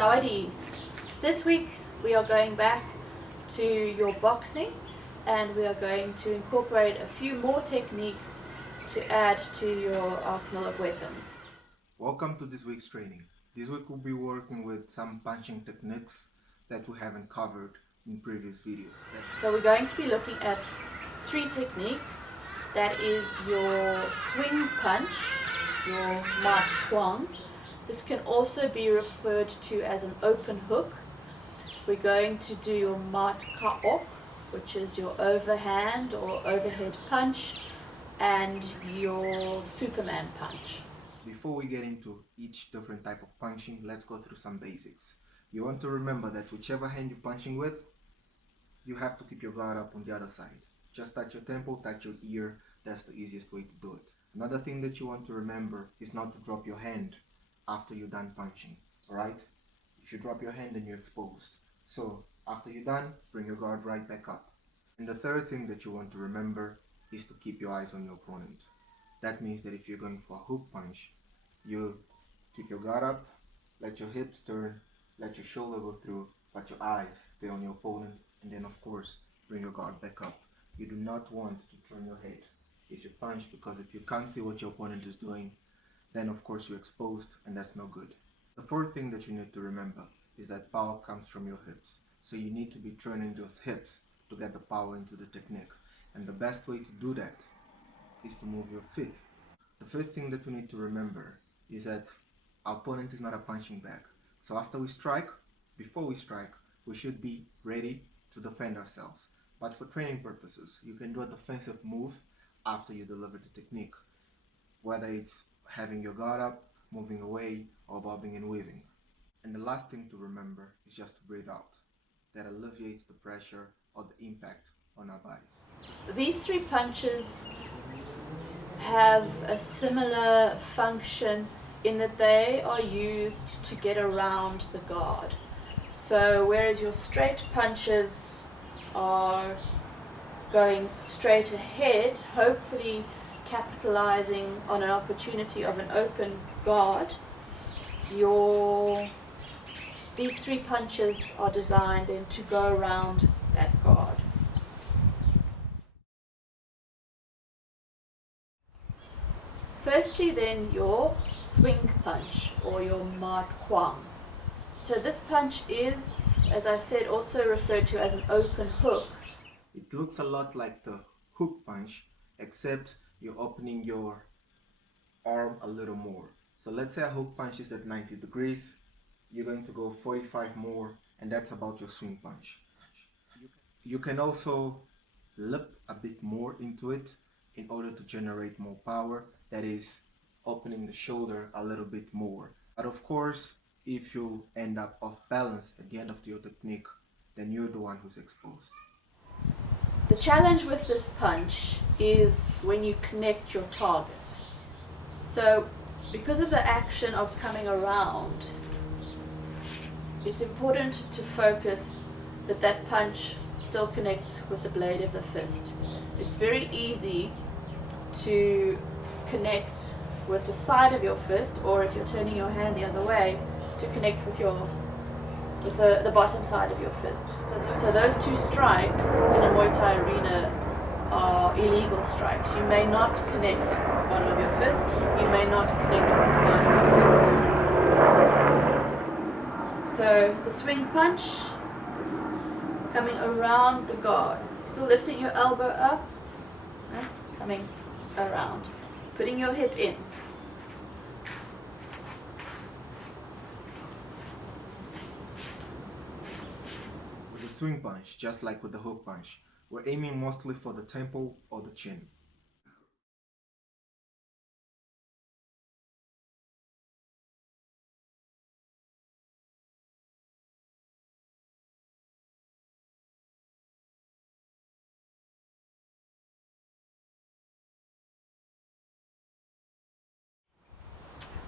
Sawadee. This week we are going back to your boxing and we are going to incorporate a few more techniques to add to your arsenal of weapons. Welcome to this week's training. This week we'll be working with some punching techniques that we haven't covered in previous videos. So we're going to be looking at 3 techniques. That is your swing punch, your mat kwang. This can also be referred to as an open hook. We're going to do your mat kaop, which is your overhand or overhead punch, and your Superman punch. Before we get into each different type of punching, let's go through some basics. You want to remember that whichever hand you're punching with, you have to keep your guard up on the other side. Just touch your temple, touch your ear, that's the easiest way to do it. Another thing that you want to remember is not to drop your hand after you're done punching, alright? If you drop your hand then you're exposed. So after you're done, bring your guard right back up. And the third thing that you want to remember is to keep your eyes on your opponent. That means that if you're going for a hook punch, you keep your guard up, let your hips turn, let your shoulder go through, but your eyes stay on your opponent, and then of course bring your guard back up. You do not want to turn your head if you punch, because if you can't see what your opponent is doing, then of course you're exposed, and that's no good. The fourth thing that you need to remember is that power comes from your hips. So you need to be turning those hips to get the power into the technique. And the best way to do that is to move your feet. The first thing that we need to remember is that our opponent is not a punching bag. So after we strike, before we strike, we should be ready to defend ourselves. But for training purposes, you can do a defensive move after you deliver the technique, whether it's having your guard up, moving away, or bobbing and weaving. And the last thing to remember is just to breathe out. That alleviates the pressure or the impact on our bodies. These 3 punches have a similar function in that they are used to get around the guard. So whereas your straight punches are going straight ahead, hopefully capitalizing on an opportunity of an open guard, these 3 punches are designed then to go around that guard. Firstly then, your swing punch or your mat kwang. So this punch is, as I said, also referred to as an open hook. It looks a lot like the hook punch, except you're opening your arm a little more. So let's say a hook punch is at 90 degrees, you're going to go 45 more, and that's about your swing punch. You can also lip a bit more into it in order to generate more power, that is, opening the shoulder a little bit more. But of course, if you end up off balance at the end of your technique, then you're the one who's exposed. The challenge with this punch is when you connect your target. So because of the action of coming around, it's important to focus that that punch still connects with the blade of the fist. It's very easy to connect with the side of your fist, or if you're turning your hand the other way, to connect with the bottom side of your fist. So those 2 strikes in a Muay Thai arena are illegal strikes. You may not connect with the bottom of your fist, you may not connect with the side of your fist. So the swing punch, it's coming around the guard. Still lifting your elbow up, right? Coming around. Putting your hip in. With the swing punch, just like with the hook punch, we're aiming mostly for the temple or the chin.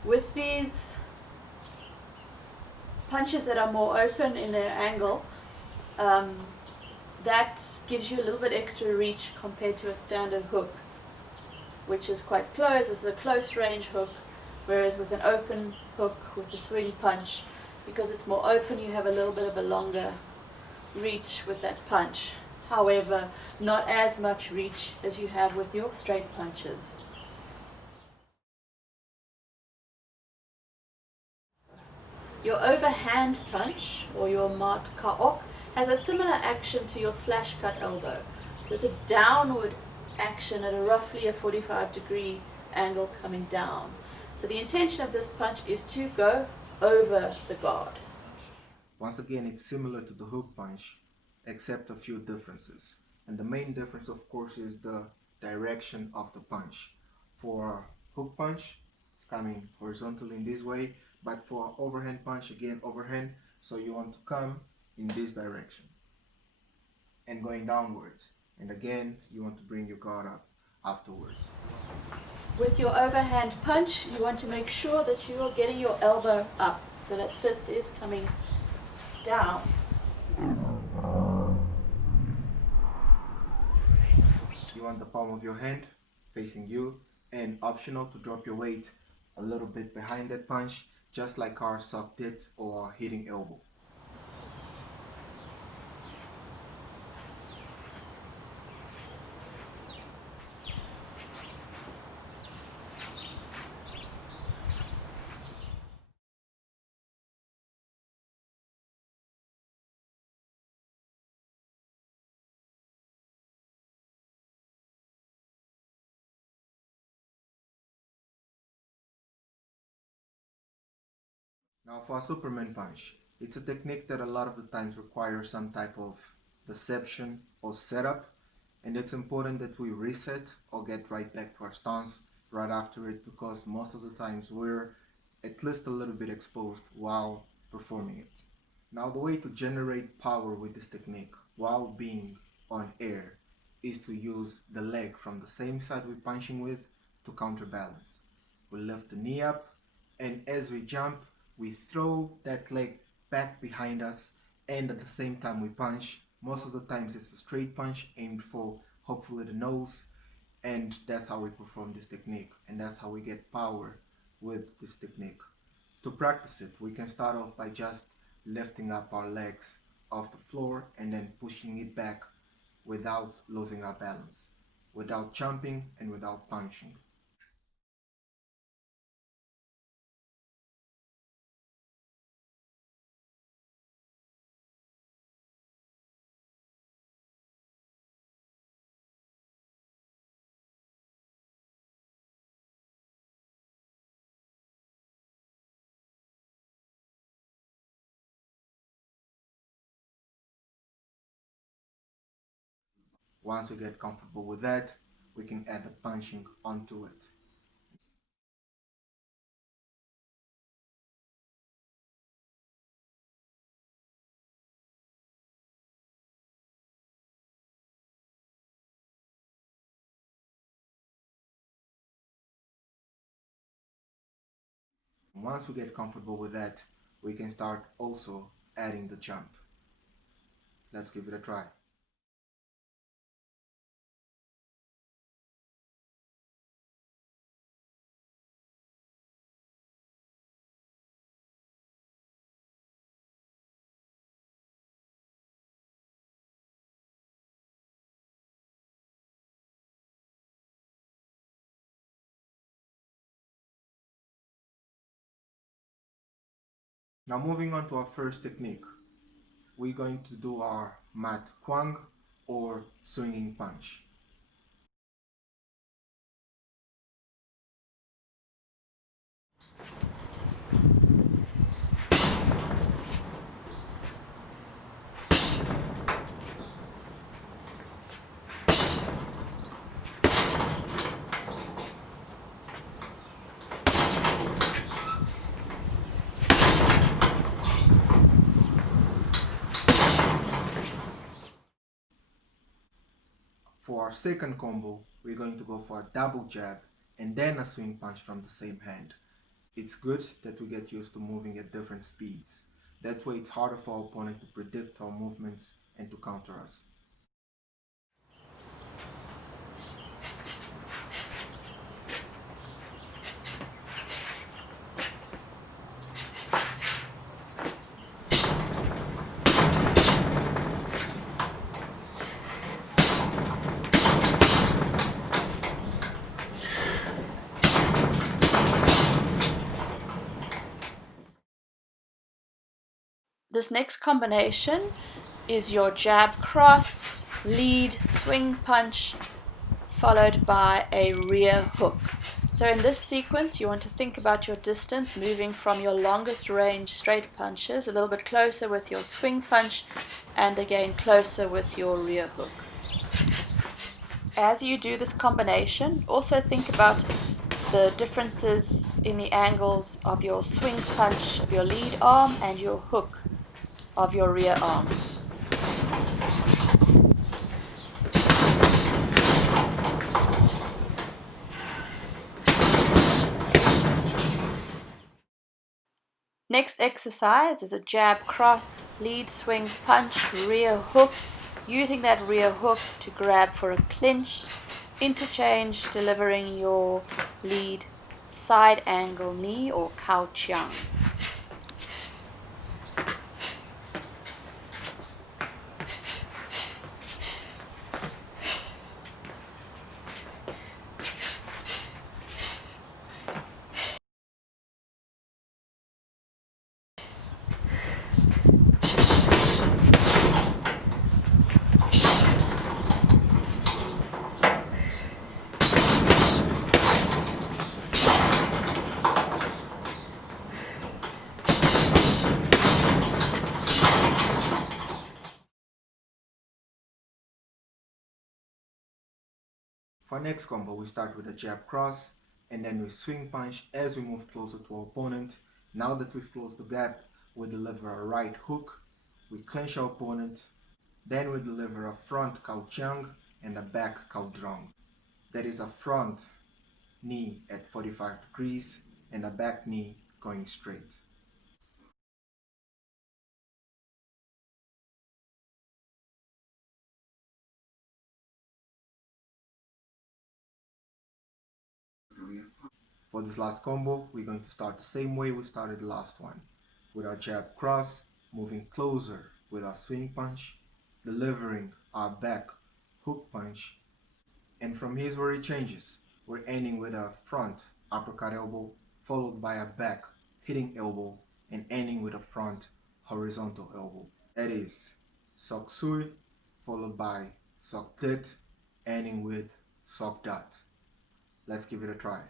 With these punches that are more open in their angle, that gives you a little bit extra reach compared to a standard hook, which is quite close. This is a close range hook, whereas with an open hook with the swing punch, Because it's more open, you have a little bit of a longer reach with that punch. However, not as much reach as you have with your straight punches. Your overhand punch, or your mat kaok, has a similar action to your slash cut elbow. So it's a downward action at a roughly a 45-degree angle coming down. So the intention of this punch is to go over the guard. Once again, it's similar to the hook punch, except a few differences. And the main difference, of course, is the direction of the punch. For a hook punch, it's coming horizontally in this way, but for overhand punch, again, overhand, so you want to come in this direction and going downwards. And again, you want to bring your guard up afterwards. With your overhand punch, you want to make sure that you are getting your elbow up, so that fist is coming down. You want the palm of your hand facing you, and optional to drop your weight a little bit behind that punch, just like our soft hit or hitting elbow. Now for a Superman punch, it's a technique that a lot of the times requires some type of deception or setup, and it's important that we reset or get right back to our stance right after it, because most of the times we're at least a little bit exposed while performing it. Now the way to generate power with this technique while being on air is to use the leg from the same side we're punching with to counterbalance. We lift the knee up, and as we jump, we throw that leg back behind us, and at the same time we punch. Most of the times it's a straight punch aimed for hopefully the nose, and that's how we perform this technique, and that's how we get power with this technique. To practice it, we can start off by just lifting up our legs off the floor and then pushing it back without losing our balance, without jumping and without punching. Once we get comfortable with that, we can add the punching onto it. Once we get comfortable with that, we can start also adding the jump. Let's give it a try. Now moving on to our first technique, we're going to do our mat kwang or swinging punch. For our second combo, we're going to go for a double jab and then a swing punch from the same hand. It's good that we get used to moving at different speeds. That way it's harder for our opponent to predict our movements and to counter us. This next combination is your jab cross, lead, swing punch, followed by a rear hook. So in this sequence, you want to think about your distance, moving from your longest range straight punches a little bit closer with your swing punch, and again closer with your rear hook. As you do this combination, also think about the differences in the angles of your swing punch of your lead arm and your hook of your rear arm. Next exercise is a jab cross, lead swing punch, rear hook, using that rear hook to grab for a clinch, interchange, delivering your lead side angle knee or cow chiang. For next combo, we start with a jab cross and then we swing punch as we move closer to our opponent. Now that we've closed the gap, we deliver a right hook, we clinch our opponent, then we deliver a front cow chiang and a back cow drong. That is a front knee at 45 degrees and a back knee going straight. For this last combo, we're going to start the same way we started the last one, with our jab cross, moving closer with our swing punch, delivering our back hook punch, and from here's where it changes. We're ending with a front uppercut elbow, followed by a back hitting elbow, and ending with a front horizontal elbow. That is sok sui, followed by sok dit, ending with sok dat. Let's give it a try.